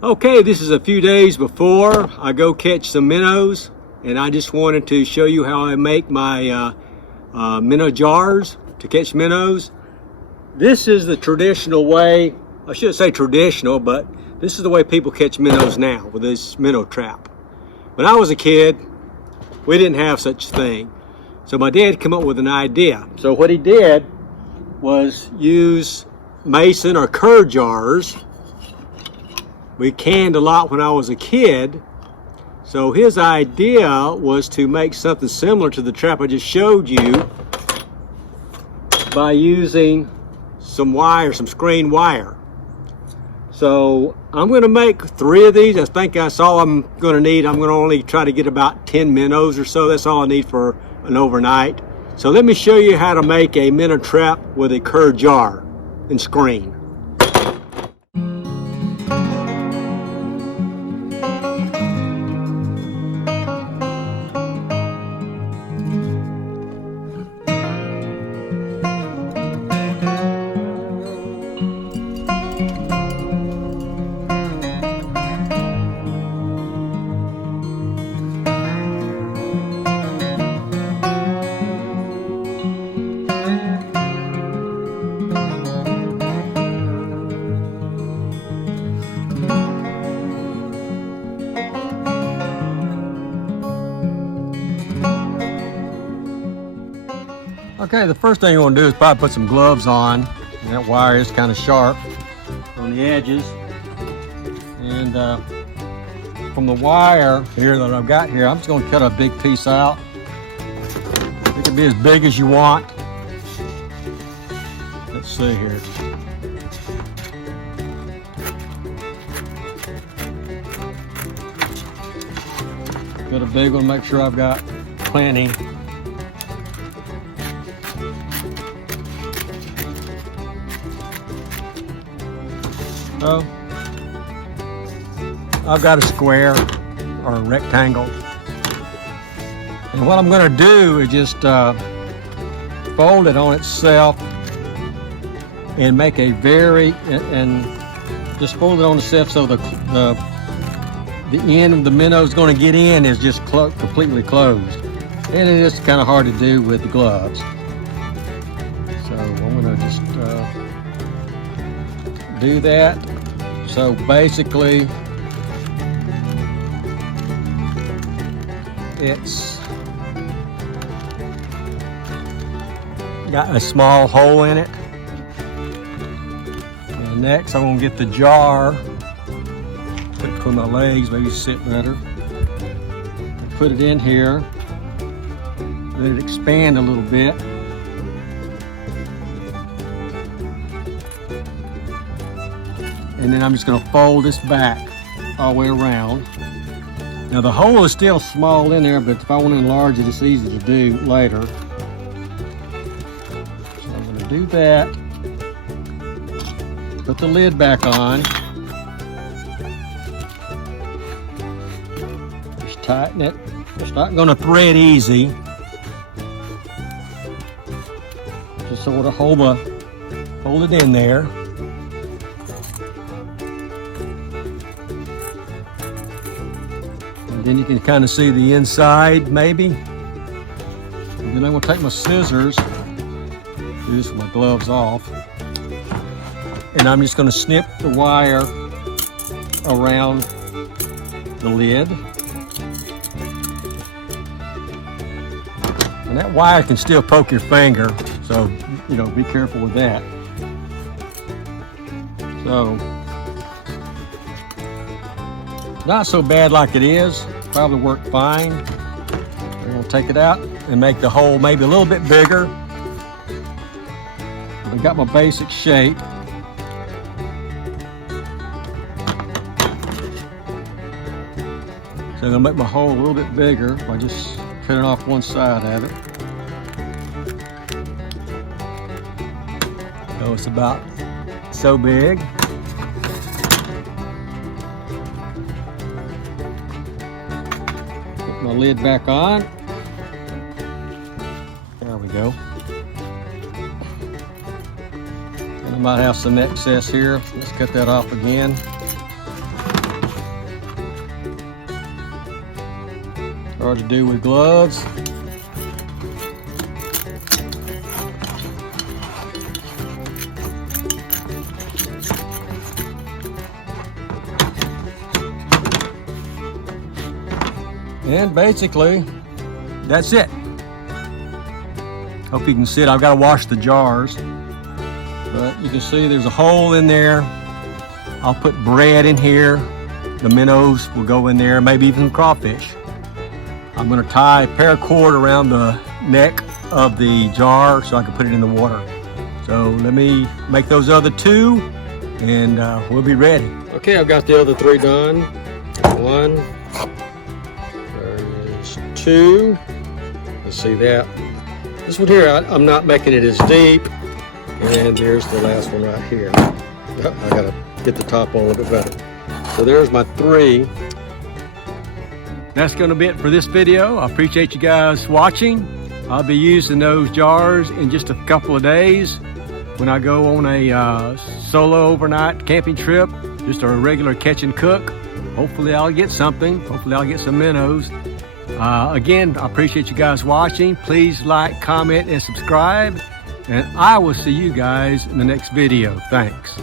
Okay, this is a few days before I go catch some minnows, and I just wanted to show you how I make my minnow jars to catch minnows. This is the traditional way. I shouldn't say traditional, but this is the way people catch minnows now with this minnow trap. When I was a kid, we didn't have such a thing. So my dad came up with an idea. So what he did was use mason or cur jars. We canned a lot when I was a kid. So his idea was to make something similar to the trap I just showed you by using some wire, some screen wire. So I'm going to make 3 of these. I think that's all I'm going to need. I'm going to only try to get about 10 minnows or so. That's all I need for an overnight. So let me show you how to make a minnow trap with a cur jar and screen. Okay, the first thing you want to do is probably put some gloves on. And that wire is kind of sharp on the edges. And from the wire here that I've got here, I'm just going to cut a big piece out. It can be as big as you want. Let's see here. Got a big one, make sure I've got plenty. So I've got a square or a rectangle, and what I'm going to do is just fold it on itself and make a just fold it on itself so the end of the minnow is going to get in is just completely closed, and it is kind of hard to do with the gloves. So I'm going to just do that. So basically it's got a small hole in it. And next I'm going to get the jar, put it between my legs, maybe sit better. Put it in here, let it expand a little bit. And then I'm just going to fold this back all the way around. Now the hole is still small in there, but if I want to enlarge it, it's easy to do later. So I'm going to do that. Put the lid back on. Just tighten it. It's not going to thread easy. Just sort of hold it in there. Then you can kind of see the inside, maybe. And then I'm going to take my scissors, do this with my gloves off, and I'm just going to snip the wire around the lid. And that wire can still poke your finger, so be careful with that. So, not so bad like it is. Probably work fine. We're going to take it out and make the hole maybe a little bit bigger. I've got my basic shape. So I'm going to make my hole a little bit bigger by just cutting off one side of it. So it's about so big. My lid back on. There we go. And I might have some excess here. Let's cut that off again. Hard to do with gloves. And basically, that's it. Hope you can see it. I've got to wash the jars. But you can see there's a hole in there. I'll put bread in here. The minnows will go in there, maybe even crawfish. I'm gonna tie a paracord around the neck of the jar so I can put it in the water. So let me make those other two and we'll be ready. Okay, I've got the other three done. One, there's two. Let's see that. This one here, I'm not making it as deep. And there's the last one right here. I gotta get the top on a little bit better. So there's my three. That's gonna be it for this video. I appreciate you guys watching. I'll be using those jars in just a couple of days when I go on a solo overnight camping trip, just a regular catch and cook. Hopefully I'll get something. Hopefully I'll get some minnows. Again, I appreciate you guys watching. Please like, comment, and subscribe. And I will see you guys in the next video. Thanks.